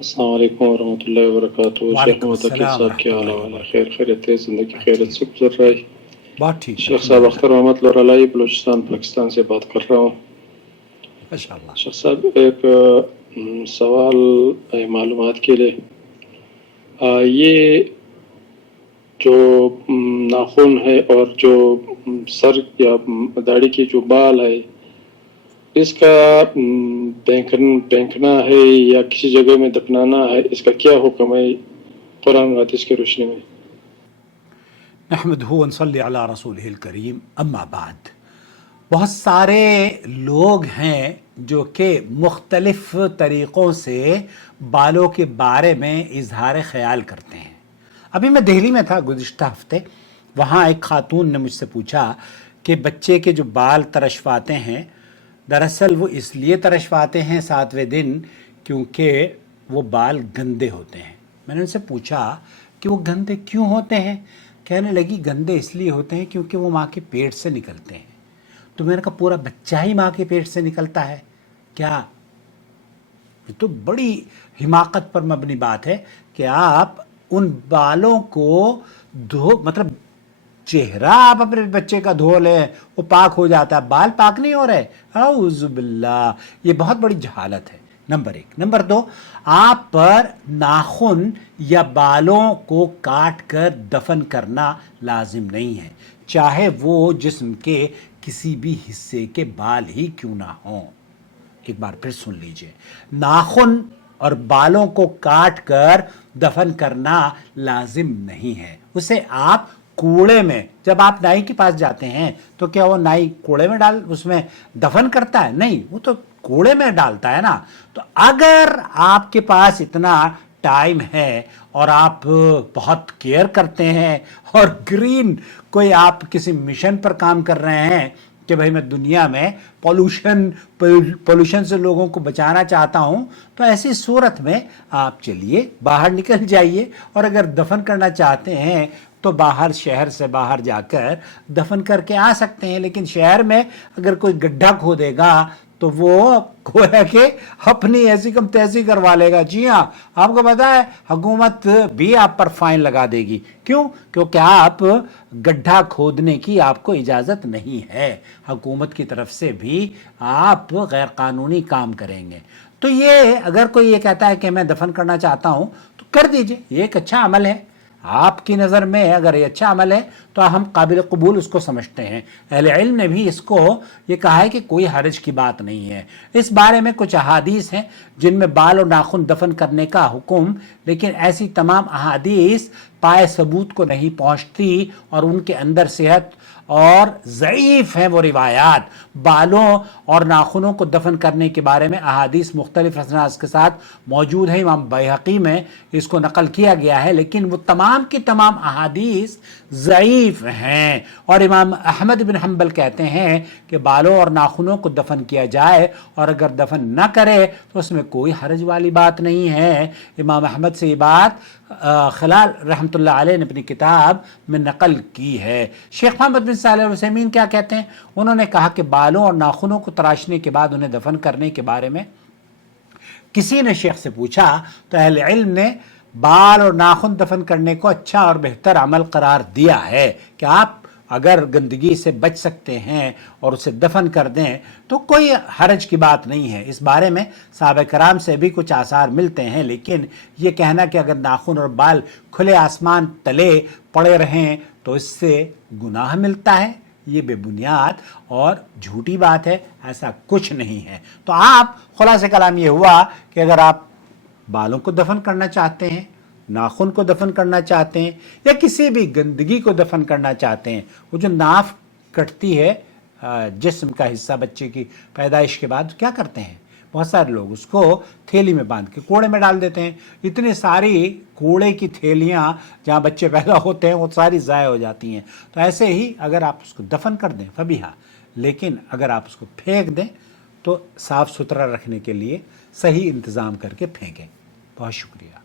السلام علیکم ورحمۃ اللہ وبرکاتہ. شیخ وعلیکم محمد عقیل السلام صاحب کیا ورحمۃ حال اللہ ہے؟ وبرکاتہ. خیر خیریت ہے؟ زندگی بہت خیریت ٹھیک سے گزر رہا ہے؟ بہت ٹھیک شیخ الحمد صاحب للہ. اختر محمد لورالائی بلوچستان پاکستان سے بات کر رہا ہوں. ماشاء اللہ. شیخ صاحب ایک سوال ہے معلومات کے لیے. یہ جو ناخن ہے اور جو سر یا داڑھی کی جو بال ہے اس کا پھینکنا ہے یا کسی جگہ میں دفنانا ہے، اس کا کیا حکم ہے قرآن و حدیث کی روشنی میں؟ نحمدہ ونصلی علی رسولہ الکریم، اما بعد. بہت سارے لوگ ہیں جو کہ مختلف طریقوں سے بالوں کے بارے میں اظہار خیال کرتے ہیں. ابھی میں دہلی میں تھا گزشتہ ہفتے. وہاں ایک خاتون نے مجھ سے پوچھا کہ بچے کے جو بال ترشواتے ہیں، دراصل وہ اس لیے ترشواتے ہیں 7ویں دن کیونکہ وہ بال گندے ہوتے ہیں. میں نے ان سے پوچھا کہ وہ گندے کیوں ہوتے ہیں؟ کہنے لگی گندے اس لیے ہوتے ہیں کیونکہ وہ ماں کے پیٹ سے نکلتے ہیں. تو میں نے کہا پورا بچہ ہی ماں کے پیٹ سے نکلتا ہے کیا؟ یہ تو بڑی حماقت پر مبنی بات ہے کہ آپ ان بالوں کو مطلب چہرہ آپ اپنے بچے کا دھو لیں وہ پاک ہو جاتا ہے، بال پاک نہیں ہو رہے. اعوذ باللہ، یہ بہت بڑی جہالت ہے. نمبر 1. نمبر 2، آپ پر ناخن یا بالوں کو کاٹ کر دفن کرنا لازم نہیں ہے، چاہے وہ جسم کے کسی بھی حصے کے بال ہی کیوں نہ ہوں. ایک بار پھر سن لیجئے، ناخن اور بالوں کو کاٹ کر دفن کرنا لازم نہیں ہے. اسے آپ کوڑے میں، جب آپ نائی کے پاس جاتے ہیں تو کیا وہ نائی کوڑے میں اس میں دفن کرتا ہے؟ نہیں، وہ تو کوڑے میں ڈالتا ہے نا. تو اگر آپ کے پاس اتنا ٹائم ہے اور آپ بہت کیئر کرتے ہیں اور کوئی آپ کسی مشن پر کام کر رہے ہیں کہ بھائی میں دنیا میں پولوشن سے لوگوں کو بچانا چاہتا ہوں، تو ایسی صورت میں آپ چلیے باہر نکل جائیے، اور اگر دفن کرنا چاہتے ہیں تو باہر شہر سے باہر جا کر دفن کر کے آ سکتے ہیں. لیکن شہر میں اگر کوئی گڈھا کھودے گا تو وہ گویا کہ اپنی ایسی کم تیسی کروا لے گا. جی ہاں، آپ کو پتا ہے حکومت بھی آپ پر فائن لگا دے گی. کیوں؟ کیونکہ آپ گڈھا کھودنے کی آپ کو اجازت نہیں ہے. حکومت کی طرف سے بھی آپ غیر قانونی کام کریں گے. تو یہ اگر کوئی یہ کہتا ہے کہ میں دفن کرنا چاہتا ہوں تو کر دیجئے، یہ ایک اچھا عمل ہے. آپ کی نظر میں اگر یہ اچھا عمل ہے تو ہم قابل قبول اس کو سمجھتے ہیں. اہل علم نے بھی اس کو یہ کہا ہے کہ کوئی حرج کی بات نہیں ہے. اس بارے میں کچھ احادیث ہیں جن میں بال اور ناخن دفن کرنے کا حکم، لیکن ایسی تمام احادیث پائے ثبوت کو نہیں پہنچتی اور ان کے اندر صحت اور ضعیف ہیں وہ روایات. بالوں اور ناخنوں کو دفن کرنے کے بارے میں احادیث مختلف اسناد کے ساتھ موجود ہیں. امام بیہقی میں اس کو نقل کیا گیا ہے، لیکن وہ تمام کی تمام احادیث ضعیف ہیں. اور امام احمد بن حنبل کہتے ہیں کہ بالوں اور ناخنوں کو دفن کیا جائے، اور اگر دفن نہ کرے تو اس میں کوئی حرج والی بات نہیں ہے. امام احمد سے یہ بات خلال رحمۃ اللہ علیہ نے اپنی کتاب میں نقل کی ہے. شیخ محمد بن صالح العثیمین کیا کہتے ہیں؟ انہوں نے کہا کہ بالوں اور ناخنوں کو تراشنے کے بعد انہیں دفن کرنے کے بارے میں کسی نے شیخ سے پوچھا تو اہل علم نے بال اور ناخن دفن کرنے کو اچھا اور بہتر عمل قرار دیا ہے کہ آپ اگر گندگی سے بچ سکتے ہیں اور اسے دفن کر دیں تو کوئی حرج کی بات نہیں ہے. اس بارے میں صحابہ کرام سے بھی کچھ آثار ملتے ہیں، لیکن یہ کہنا کہ اگر ناخن اور بال کھلے آسمان تلے پڑے رہیں تو اس سے گناہ ملتا ہے، یہ بے بنیاد اور جھوٹی بات ہے. ایسا کچھ نہیں ہے. تو آپ خلاصہ کلام یہ ہوا کہ اگر آپ بالوں کو دفن کرنا چاہتے ہیں، ناخن کو دفن کرنا چاہتے ہیں، یا کسی بھی گندگی کو دفن کرنا چاہتے ہیں، وہ جو ناف کٹتی ہے جسم کا حصہ بچے کی پیدائش کے بعد، کیا کرتے ہیں بہت سارے لوگ؟ اس کو تھیلی میں باندھ کے کوڑے میں ڈال دیتے ہیں. اتنی ساری کوڑے کی تھیلیاں جہاں بچے پیدا ہوتے ہیں وہ ساری ضائع ہو جاتی ہیں. تو ایسے ہی اگر آپ اس کو دفن کر دیں فبیہا، لیکن اگر آپ اس کو پھینک دیں تو صاف ستھرا رکھنے کے لیے صحیح انتظام کر کے پھینکیں. بہت شکریہ.